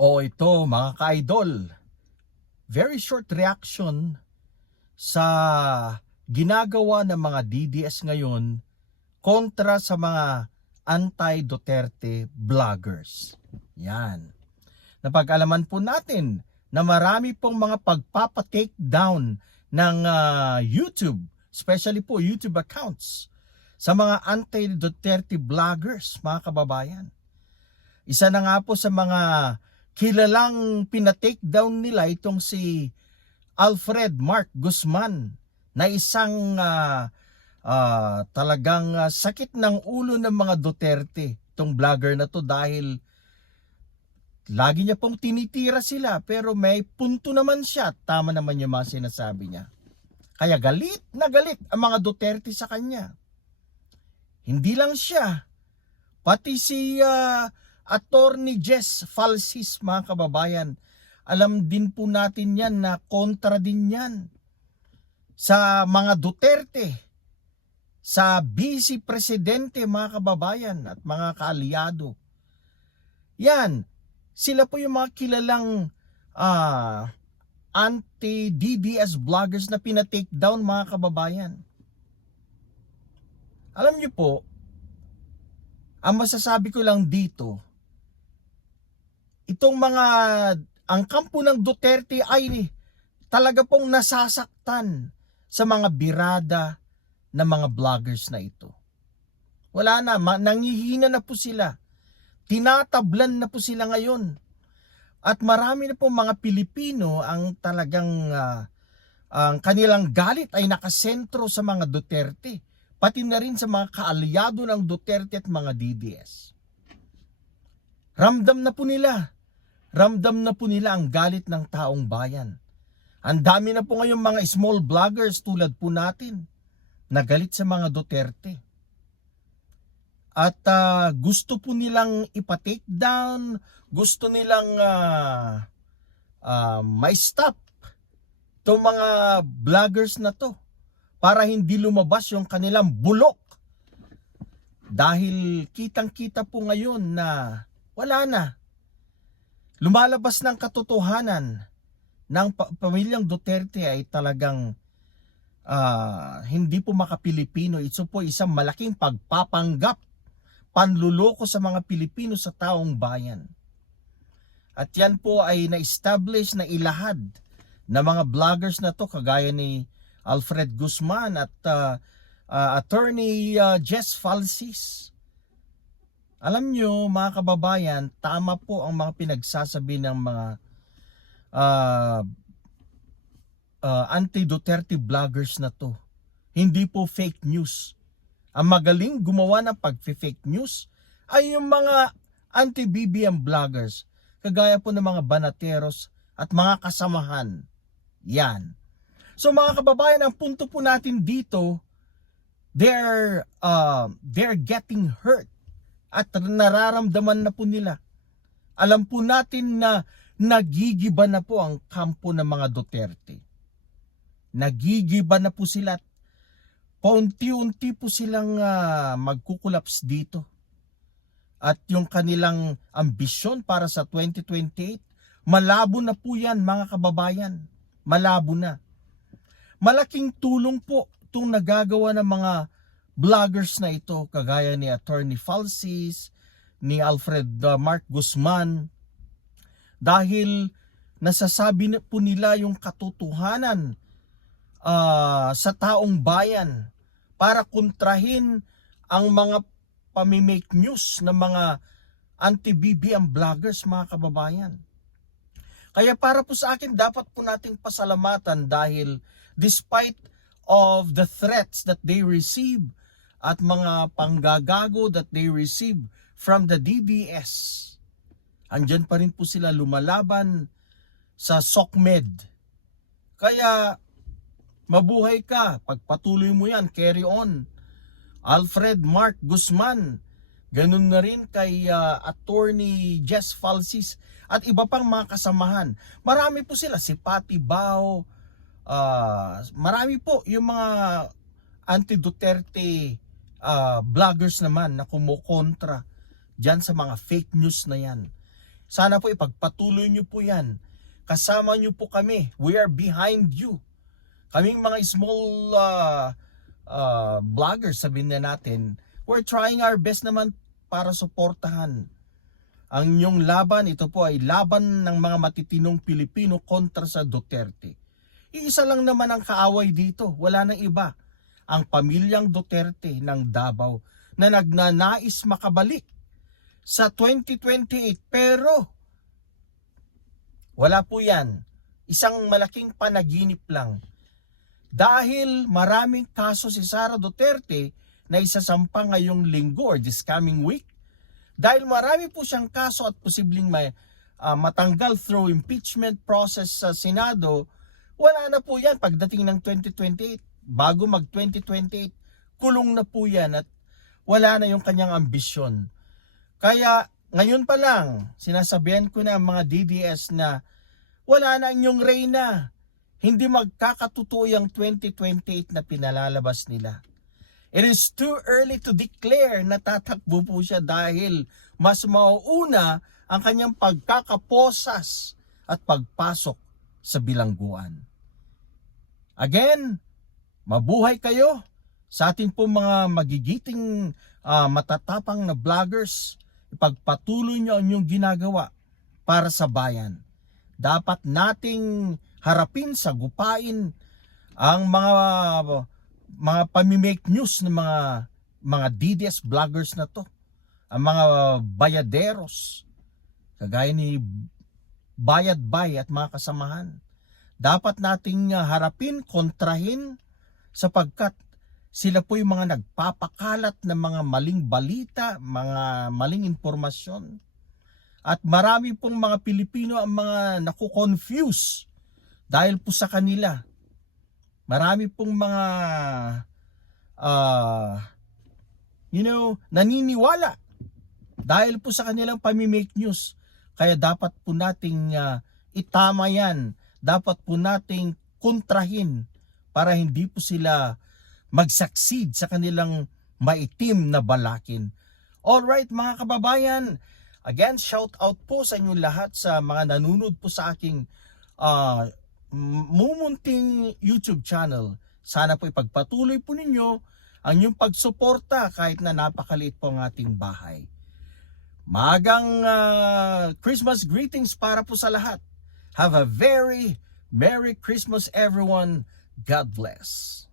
O ito mga ka-idol, very short reaction sa ginagawa ng mga DDS ngayon kontra sa mga anti-Duterte vloggers. Yan. Napag-alaman po natin na marami pong mga pagpapa-take down ng YouTube, especially po YouTube accounts sa mga anti-Duterte vloggers, mga kababayan. Isa na nga po sa mga kilalang pina-take down nila itong si Alfred Mark Guzman na isang talagang sakit ng ulo ng mga Duterte. Itong vlogger na to dahil lagi niya pong tinitira sila pero may punto naman siya. Tama naman yung mga sinasabi niya. Kaya galit na galit ang mga Duterte sa kanya. Hindi lang siya, pati si Attorney Jess Falsis, mga kababayan. Alam din po natin yan na kontra din yan sa mga Duterte, sa Vice Presidente, mga kababayan at mga kaalyado. Yan, sila po yung mga kilalang anti-DDS vloggers na pina-take down, mga kababayan. Alam niyo po, ang masasabi ko lang dito, itong ang kampo ng Duterte ay talaga pong nasasaktan sa mga birada ng mga vloggers na ito. Wala na, nangihina na po sila. Tinatablan na po sila ngayon. At marami na po mga Pilipino ang talagang ang kanilang galit ay nakasentro sa mga Duterte. Pati na rin sa mga kaalyado ng Duterte at mga DDS. Ramdam na po nila ang galit ng taong bayan. Ang dami na po ngayong mga small vloggers tulad po natin na galit sa mga Duterte. At gusto po nilang ipa-take down, gusto nilang ma-stop itong mga vloggers na to para hindi lumabas yung kanilang bulok. Dahil kitang-kita po ngayon na wala na. Lumalabas ng katotohanan ng pamilyang Duterte ay talagang hindi po maka-Pilipino. Ito po isang malaking pagpapanggap, panluloko sa mga Pilipino, sa taong bayan. At yan po ay na-establish, na ilahad na mga vloggers na to kagaya ni Alfred Guzman at Attorney Jess Falsis. Alam nyo, mga kababayan, tama po ang mga pinagsasabi ng mga anti-Duterte vloggers na to. Hindi po fake news. Ang magaling gumawa ng pag-fake news ay yung mga anti-BBM vloggers, kagaya po ng mga banateros at mga kasamahan. Yan. So mga kababayan, ang punto po natin dito, they're getting hurt. At nararamdaman na po nila. Alam po natin na nagigiba na po ang kampo ng mga Duterte. Nagigiba na po sila. Paunti-unti po silang magkukulaps dito. At yung kanilang ambisyon para sa 2028, malabo na po yan, mga kababayan. Malabo na. Malaking tulong po itong nagagawa ng mga vloggers na ito, kagaya ni Attorney Falsis, ni Alfred Mark Guzman, dahil nasasabi na po nila yung katotohanan sa taong bayan para kontrahin ang mga pamimake news ng mga anti-BBM vloggers, mga kababayan. Kaya para po sa akin, dapat po nating pasalamatan dahil despite of the threats that they receive at mga panggagago that they receive from the DDS, andyan pa rin po sila lumalaban sa SOCMED. Kaya mabuhay ka, pagpatuloy mo yan, carry on. Alfred Mark Guzman, ganun na rin kay Attorney Jess Falsis at iba pang mga kasamahan. Marami po sila, si Patty Bao, marami po yung mga anti-Duterte vloggers naman na kumukontra dyan sa mga fake news na yan. Sana po ipagpatuloy nyo po yan. Kasama nyo po kami. We are behind you. Kaming mga small vloggers, sabihin na natin, we're trying our best naman para suportahan ang inyong laban. Ito po ay laban ng mga matitinong Pilipino kontra sa Duterte. Iisa lang naman ang kaaway dito, wala nang iba. Ang pamilyang Duterte ng Davao na nagnanais makabalik sa 2028. Pero wala po yan. Isang malaking panaginip lang. Dahil maraming kaso si Sara Duterte na isasampa ngayong linggo or this coming week. Dahil marami po siyang kaso at posibleng matanggal through impeachment process sa Senado, wala na po yan pagdating ng 2028. Bago mag 2028, kulong na po yan at wala na yung kanyang ambisyon. Kaya ngayon pa lang, sinasabihan ko na ang mga DDS na wala na inyong reyna. Hindi magkakatotoo yung 2028 na pinalalabas nila. It is too early to declare na tatakbo po siya dahil mas mauuna ang kanyang pagkakaposas at pagpasok sa bilangguan. Again, mabuhay kayo sa ating po mga magigiting matatapang na vloggers. Ipagpatuloy nyo ang inyong ginagawa para sa bayan. Dapat nating harapin, sagupain ang mga pami-make news ng mga DDS vloggers na to. Ang mga bayaderos, kagaya ni Bayad Bay at mga kasamahan. Dapat nating harapin, kontrahin, sapagkat sila po yung mga nagpapakalat ng mga maling balita, mga maling impormasyon. At marami pong mga Pilipino ang mga naku-confuse dahil po sa kanila. Marami pong mga naniniwala dahil po sa kanilang pami-make news. Kaya dapat po nating itama yan. Dapat po nating kontrahin para hindi po sila mag-succeed sa kanilang maitim na balakin. Alright mga kababayan, again shout out po sa inyo lahat sa mga nanonood po sa aking mumunting YouTube channel. Sana po ipagpatuloy po ninyo ang inyong pagsuporta kahit na napakaliit po ang ating bahay. Magang Christmas greetings para po sa lahat. Have a very Merry Christmas everyone. God bless.